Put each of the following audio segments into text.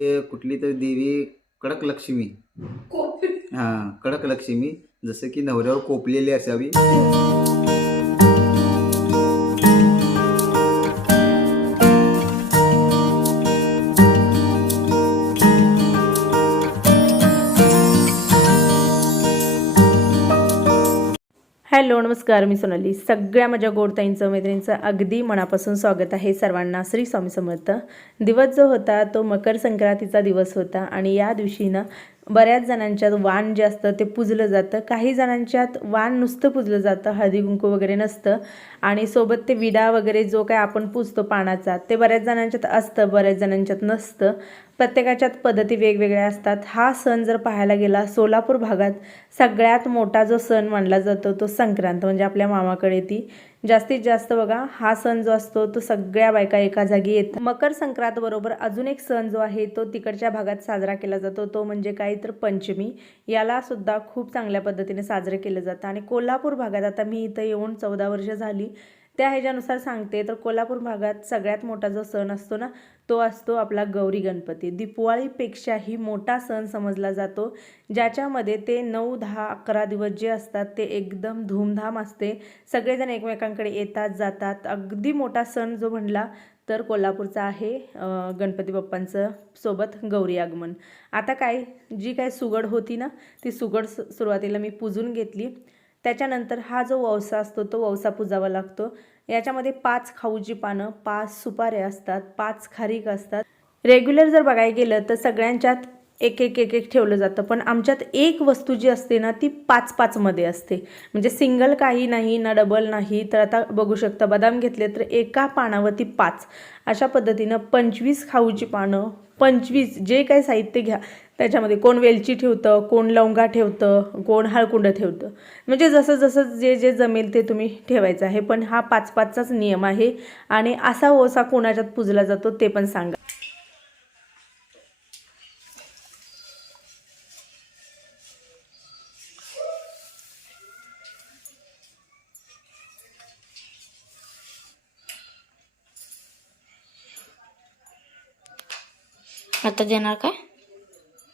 ते कुठली तरी देवी कडक लक्ष्मी. हा कडक लक्ष्मी जसं की नवऱ्यावर कोपलेली असावी. हॅलो नमस्कार मी सोनाली. सगळ्या माझ्या गोडताईंचं मैत्रिणींचं अगदी मनापासून स्वागत आहे सर्वांना श्री स्वामी समर्थ. दिवस जो होता तो मकर संक्रांतीचा दिवस होता आणि या दिवशी ना बऱ्याच जणांच्यात वाण जे असतं ते पूजलं जातं. काही जणांच्यात वाण नुसतं पुजलं जातं हळदी कुंकू वगैरे नसतं. आणि सोबत ते विडा वगैरे जो काय आपण पूजतो पानाचा ते बऱ्याच जणांच्यात असतं बऱ्याच जणांच्यात नसतं. प्रत्येकाच्यात पद्धती वेगवेगळ्या असतात. हा सण जर पाहायला गेला सोलापूर भागात सगळ्यात मोठा जो सण मानला जातो तो संक्रांत म्हणजे आपल्या मामाकडे ती. जास्तीत जास्त बघा हा सण जो असतो तो सगळ्या बायका एका जागी येत मकर संक्रांत बरोबर अजून एक सण जो आहे तो तिकडच्या भागात साजरा केला जातो. तो म्हणजे काय तर पंचमी. याला सुद्धा खूप चांगल्या पद्धतीने साजरे केलं जातं आणि कोल्हापूर भागात आता मी इथं येऊन चौदा वर्ष झाली त्या ह्याच्यानुसार सांगते तर कोल्हापूर भागात सगळ्यात मोठा जो सण असतो ना तो असतो आपला गौरी गणपती. दिपवाळीपेक्षाही मोठा सण समजला जातो ज्याच्यामध्ये ते नऊ दहा अकरा दिवस जे असतात ते एकदम धूमधाम असते. सगळेजण एकमेकांकडे येतात जातात. अगदी मोठा सण जो म्हणला तर कोल्हापूरचा आहे गणपती बाप्पांचं सोबत गौरी आगमन. आता काय जी काय सुगड होती ना ती सुगड सु- सुरुवातीला मी पूजून घेतली. त्याच्यानंतर हा जो ववसा असतो तो ववसा पुजावा लागतो. याच्यामध्ये पाच खाऊची पानं पाच सुपारे असतात पाच खारीक असतात. रेग्युलर जर बघायला गेलं तर सगळ्यांच्यात एक एक एक एक ठेवलं जातं. पण आमच्यात एक वस्तू जी असते ना ती पाच पाचमध्ये असते. म्हणजे सिंगल काही नाही ना डबल नाही. तर आता बघू शकता बदाम घेतले तर एका पानावरती पाच. अशा पद्धतीनं पंचवीस खाऊची पानं पंचवीस जे काही साहित्य घ्या त्याच्यामध्ये कोण वेलची ठेवतं कोण लवंगा ठेवतं कोण हळकुंड ठेवतं. म्हणजे जसं जसं जे जे जमेल ते तुम्ही ठेवायचं आहे. पण हा पाच पाचचाच नियम आहे आणि असा ओसा कोणाच्यात पुजला जातो ते पण सांगा. आता देणार काय?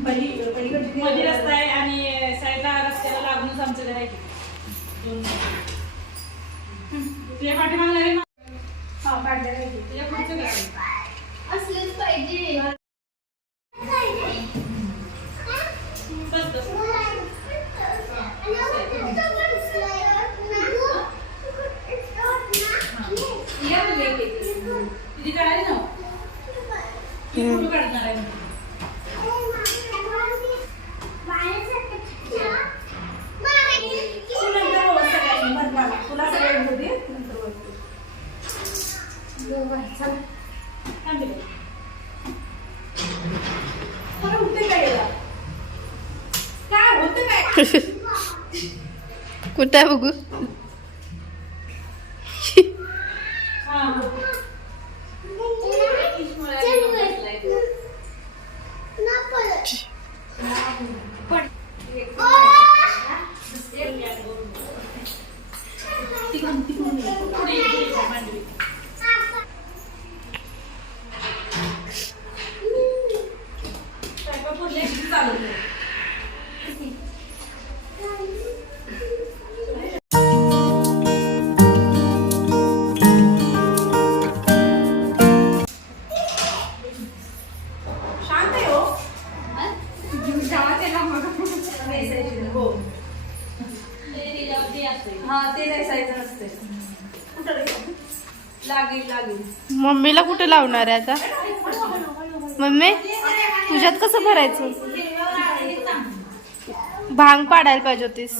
मध्ये रस्ता आहे आणि साईडला रस्त्याला लागूनच आमचं घर आहे दोन तुझ्या पाठीमागे नाही ना? हा, काढलेलं आहे की. तुझ्या पुढचं घर आहे. असलंच पाहिजे बस. तुझी काढायला ना फोटो काढणार आहे म्हणजे. तू नंतर व्यवस्था कर, भरणार. तुला सगळं घेऊ दे, नंतर व्यवस्था. चला. थांब इथे. बरं, उठते काय याला? काय होतं काय कुठं आहे बघू Thank you. मम्मीला कुठे लावणार आहे आता? मम्मी तुझ्यात कसं भरायचं? भांग पाडायला पाहिजे होतीस.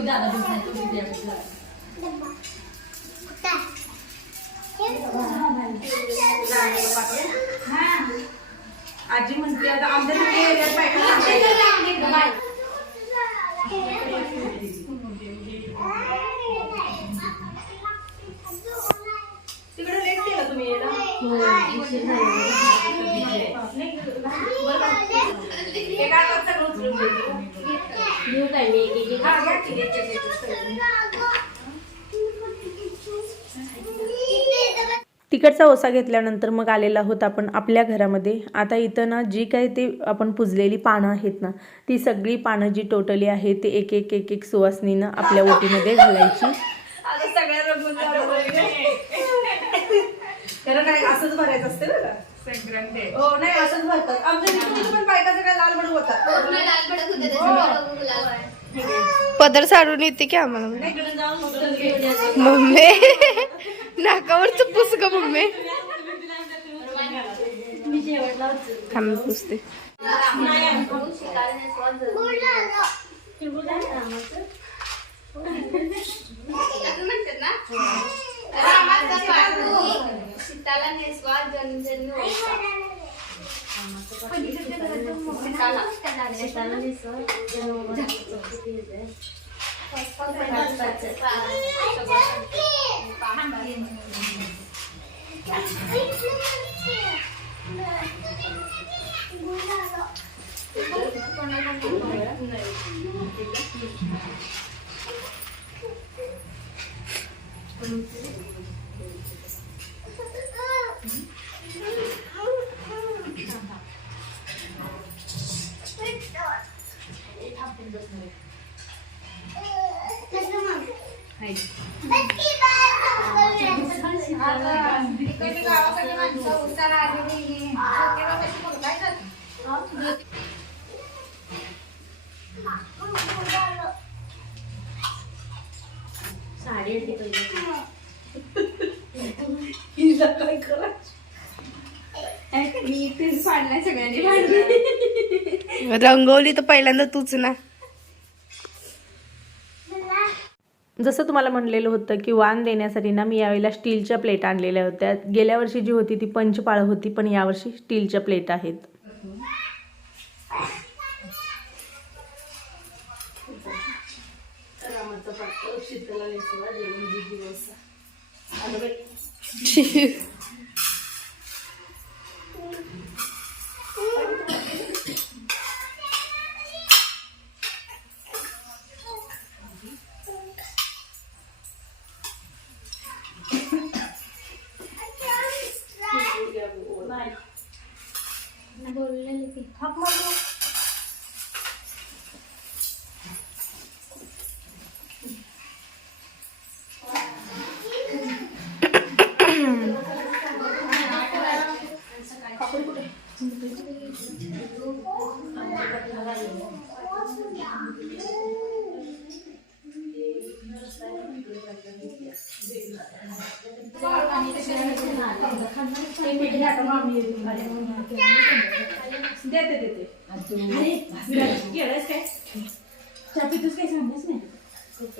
दादा आजी म्हणते आता आमच्या तिकडे लेट केला तुम्ही एक आठ वाजता रोज काय हा, घ्या की, घ्या घ्या तिकडचा ओसा घेतल्यानंतर मग आलेला आहोत आपण आपल्या घरामध्ये. आता इथं ना जी काय ते आपण पुजलेली पानं आहेत ना ती सगळी पानं जी टोटली आहे ते एक एक एक एक सुवासनीनं आपल्या ओटीमध्ये घालायची. आता सगळ्या रंगून काय असंच भरायचं असते ना संक्रांती हो नाही असंच भरतात आमच्या तिकडे पण बायका सगळ्या लाल भडक होतात. पदर साडून येते की आम्हाला? इकडे जाऊन मग मम्मी. नाकावरच पुस ग मम्मी. थांब पुसते. नेसवा मी तेच पाडलाय सगळ्यांनी भांडली रंगवली तर पहिल्यांदा तूच ना. जसं तुम्हाला म्हणलेलं होतं की वाण देण्यासाठी ना मी यावेळेला स्टीलच्या प्लेट आणलेल्या होत्या. गेल्या वर्षी जी होती ती पंचपाळ होती पण यावर्षी स्टीलच्या प्लेट आहेत.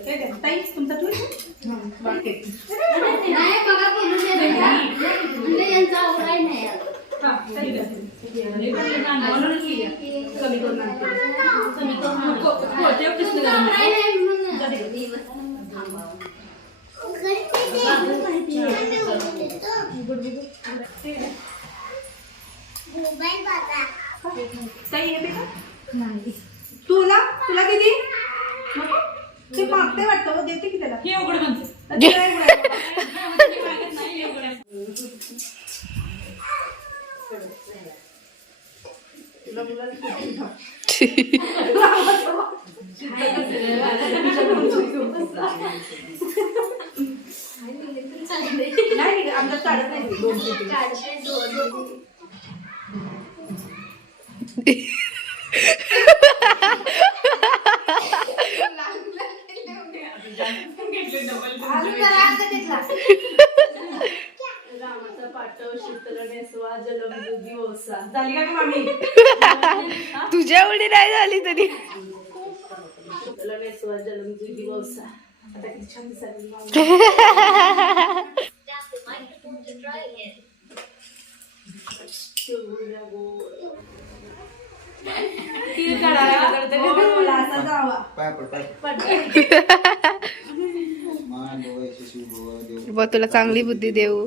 ताई तुमचा तू नाही बघा बोलून दे बेटा. म्हणजे यांचा आवडाय नाही. कमी करून. कमी करून नाही म्हणून. दिवस थांबावं. ताई येते का तुला? तुला किती? नको? ते मागते वाटतं हो, देते की त्याला हे उघड म्हणते. ते नाही हे उघड आहे. नाही नाही, नाही दोन. अजून जरा अर्धा घेतला. रामाचा पाठव शीतल नेसवा जलम दुधी ओसा. झाली का ग मामी? तुझ्या एवढी नाही झाली तरी. शीतल नेसवा ओसा. आता किती छान पड पाय पड. मान डोळे यशस्वी भव, देव व तुला चांगली बुद्धी देऊ.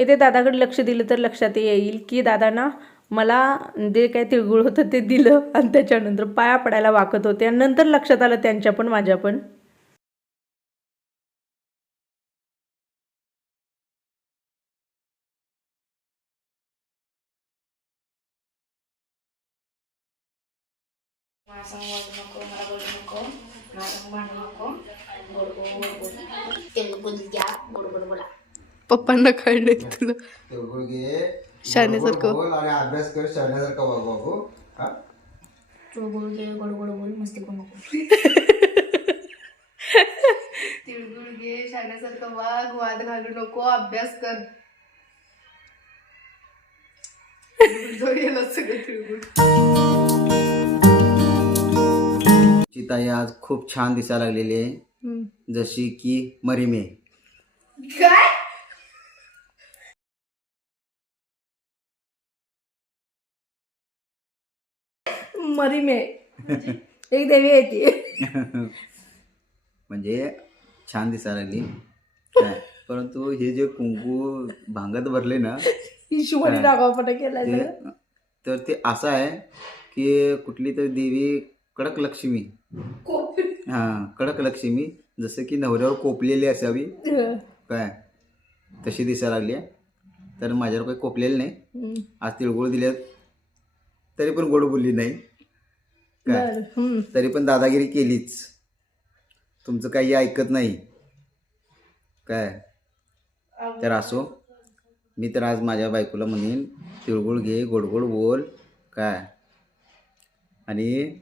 इथे दादाकडे लक्ष दिलं तर लक्षात येईल की दादांना मला जे काय तिळगुळ होतं ते दिलं आणि त्याच्यानंतर पाया पडायला वाकत होते आणि नंतर लक्षात आलं त्यांच्या पण माझ्या पण. पप्पांना कळले तुला. गोड आणि अभ्यास कर हा? तिळगुळ घे शाण्यासारखं वाघ वाद घालू नको अभ्यास कर. जो गेलं सगळं तिळगुळ ची ताई आज खूप छान दिसायला लागलेली आहे. जशी की मरिमे. काय? मरी मे एक देवी येते म्हणजे छान दिसायला लागली. काय? परंतु हे जे कुंकू भांगत भरले ना ते तर ते असं आहे की कुठली तरी देवी कडक लक्ष्मी. हा कडक लक्ष्मी. जसं की नवऱ्यावर कोपलेली असावी. काय? तशी दिसायला लागली आहे. तर माझ्यावर काही कोपलेलं नाही. आज तिळगुळ दिल्यात तरी पण गोड बोलली नाही. काय? तरी पण दादागिरी केलीच. तुमचं काही ऐकत नाही. काय? तर असो मी तर आज माझ्या बायकोला म्हणेन तिळगुळ घे गोड गोड बोल. काय? आणि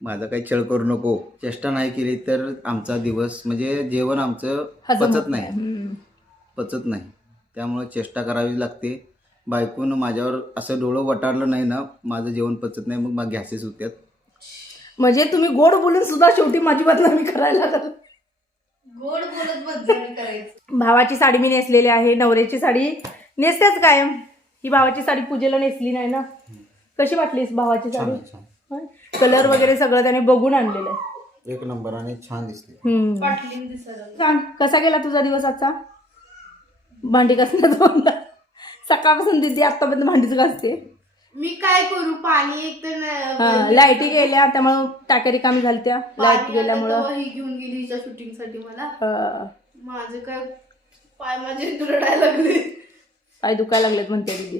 माझा काही छळ करू नको. चेष्टा नाही केली तर आमचा दिवस म्हणजे जेवण आमचं पचत नाही. पचत नाही. त्यामुळे चेष्टा करावी लागते. बायकोनं माझ्यावर असं डोळं वटारलं नाही ना माझं जेवण पचत नाही मग मग गॅसेस होत्यात. म्हणजे तुम्ही गोड बोलून सुद्धा शेवटी माझी बदनामी करायला लागल. गोड बोलत बदनामी करायचं. भावाची साडी मी नेसलेली आहे नवऱ्याची साडी नेसतेच कायम. ही भावाची साडी पूजेला नेसली नाही ना. कशी वाटलीस भावाची साडी? कलर वगैरे सगळं त्याने बघून आणलेलं आहे. एक नंबर आणि छान दिसते हम्म. पाटलीन दिसायला. सांग कसा गेला तुझा दिवस आजचा? भांडी होता सकाळपासून दिदी आतापर्यंत भांडीच घासते. मी काय करू पाणी एक तर लाईटी गेल्या त्यामुळं टाक्या रिकामी झालत्या. लाइट गेल्यामुळं. ही घेऊन गेली हिच्या शूटिंगसाठी मला माझे काय पाय माझे रडायला लागले. पाय दुखायला लागलेत म्हणते दिदी.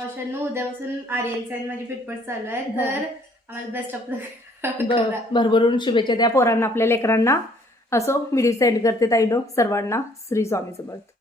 अशांना उद्यापासून आर्यनचा आणि माझे पेपर चालू आहे. तर आम्हाला बेस्ट भरभरून शुभेच्छा द्या पोरांना आपल्या लेकरांना. असो मी सेंड करते ताईनो सर्वांना श्री स्वामी समर्थ